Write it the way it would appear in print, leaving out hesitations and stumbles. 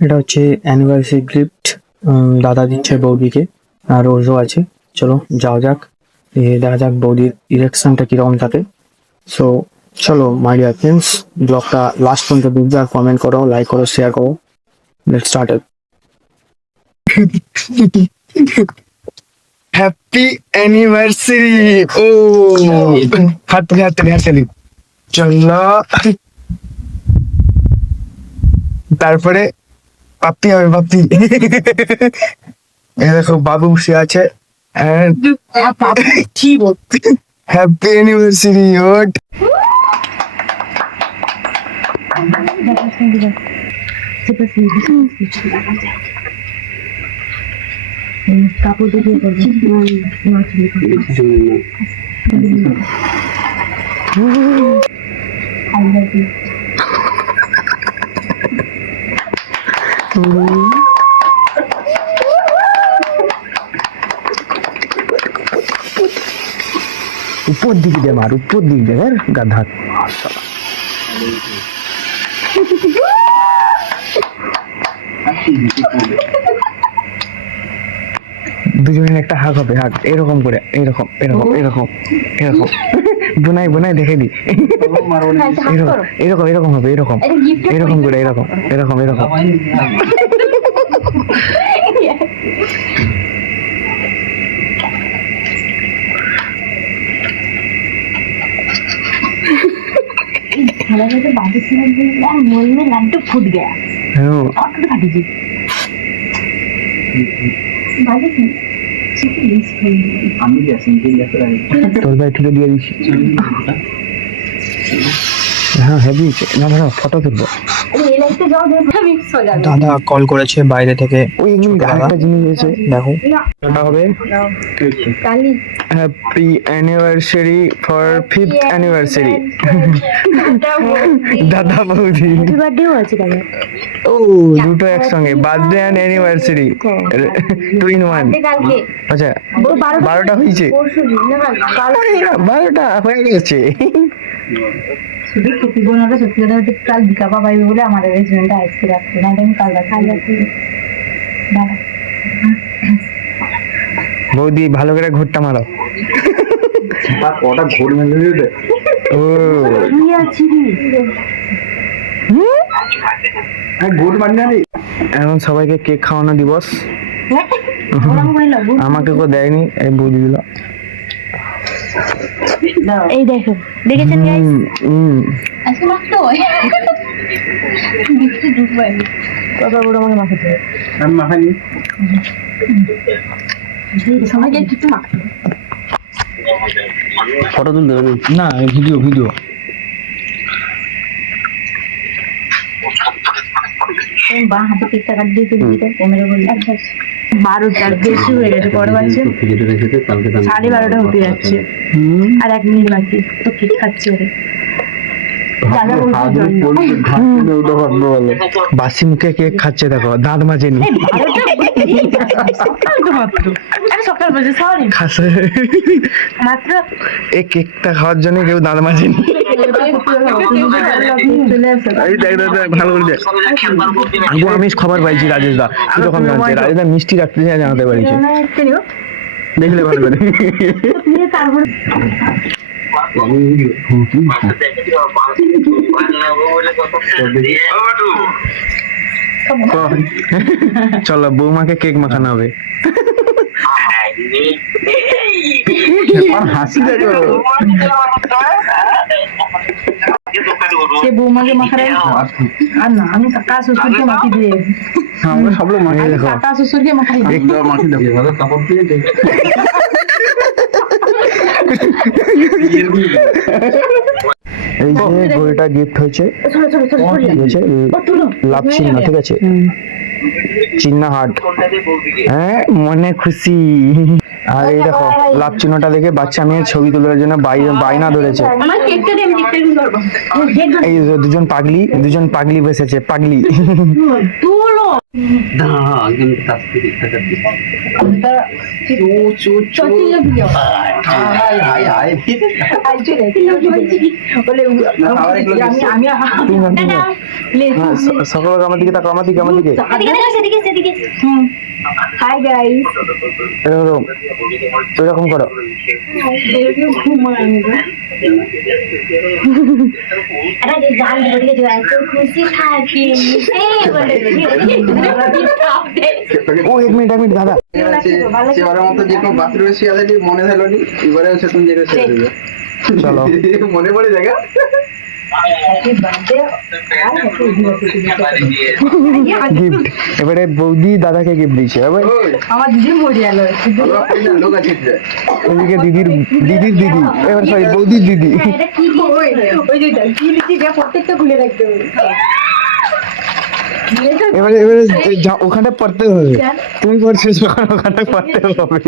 এটা হচ্ছে anniversary gift, দাদা দিচ্ছে বৌদিকে, আর রোজও আছে। চলো যাও যাক, দেখা যাক বৌদির ইলেকশনটা কিরকম থাকে। সো চলো মাই ডিয়ার ফ্রেন্ডস, ব্লগটা লাস্ট পর্যন্ত দেখবে আর কমেন্ট করো, লাইক করো, শেয়ার করো। Let's start. Happy anniversary. ও হাততালি হাততালি হাততালি। চলো তারপরে পাপ্পি হবে, পাপ্পি। এই দেখো বাবু বসে আছে। কি বলতে, হ্যাপি অ্যানিভার্সারি। ওট কাপড় দিয়ে করছি উপর দিক দে মার, উপর দিক দে গাধা। দুজনের একটা হাগ হবে, হাগ এরকম করে, এরকম এরকম এরকম এরকম বোনাই বোনাই দেখে দি। এরকম এরকম এরকম হবে, এরকম এরকম করে, এরকম এরকম এরকম। मन में लड्डू फूट गया और तो फटी जी তোর ভাই তুলে দিয়ে দিচ্ছি। হ্যাঁ হেভি না না, ফটো তুলবো। দাদা কল করেছে বাইরে থেকে, ওই একটা জিনিস এসে দেখো। ওটা হবে happy anniversary for 5th anniversary দাদা বৌদি। ও দুটো একসঙ্গে, বার্থডে অ্যান্ড অ্যানিভার্সারি 2 in 1। আচ্ছা 12টা হয়েছে, 12টা হয়ে গেছে। সত্যি বোনটা সত্যি কথা হচ্ছে, কাল বিকাপা পাইবে বলে আমার রেস্টুরেন্টে আজকে রাখতে, না আমি কাল রাখতে। বৌদি ভালো করে ঘুরটা মারো। কটা ঘুর মেলে দিতে। ও এখন সবাইকে কেক খাওয়ানো দিবস। আমাকে কেউ দেয়নি, এই বৌদি দিল। এই দেখো, দেখেছেন গাইস? আজকে মাত্র দেখতে ঢুকবে কথা বড় আমাকে মাখাতে, আমি মাখানি সবাইকে একটু মাখতে। ফটো তুলতে হবে না, ভিডিও ভিডিও। বা হাতে কেকটা কাট দিয়ে তুলে দিতে ক্যামেরা বললে 12টার বেশি হয়ে গেছে, পরে বাজছে 12:30 হতে যাচ্ছে, আর 1 মিনিট বাকি। তো কেক খাচ্ছে ওরে বাসি মুখে কেক খাচ্ছে, দেখো দাঁত মাজেনি। সকাল বাজে সরি মাত্র। এই কেকটা খাওয়ার জন্য কেউ দাঁত মাজেনি। ভালো করে দেখ, আমি খবর পাইছি রাজেশ দা কিরকম জানছে। রাজেশ দা মিষ্টি রাখতে চাই, জানাতে পারিছে, দেখলে ভালো করে। চলো বৌমাকে কেক মাখানো হবে। হাসি দেখো, সে বৌমাকে মাখারে আর না, আমি কাকা শ্বশুরকে মাখি দিয়ে, আমরা সব লোক মাখিয়ে দেখো, কাকা শ্বশুরকে মাখাই একদম মাখি দাও কাপড় দিয়ে। এই যে ঘড়িটা গিফট হয়েছে, লাভ চিহ্ন, ঠিক আছে, চিহ্ন হাট। হ্যাঁ মনে খুশি। আর এই দেখো লাভ চিহ্নটা দেখে বাচ্চা মেয়ের ছবি তোলার জন্য বায়না ধরেছে। এই দুজন পাগলি বসেছে, পাগলি। একদম তাস্তি ঠিকঠাক আছে সকল আমার দিকে তাকো, আমার দিকে, আমার দিকে। হাই গাইস, এরকম করো। ও এক মিনিট দাদা, সেবারের মতো যে কোনো বাথরুমে শুয়ে আছে মনে হলো নি, এবারে হচ্ছে তুমি যেটা শুয়ে দেবে চলো মনে পড়ে জায়গা গিফট। এবারে বৌদি দাদাকে গিফট দিচ্ছে। আমার দিদি মরে গেল। লোক আছে এদিকে দিদির দিদি, এবার সরি বৌদির দিদি। প্রত্যেকটা খুলে রাখতে হবে। এবারে ওখানে পড়তে হবে, তুমি পড়ছো ওখানে পড়তে হবে।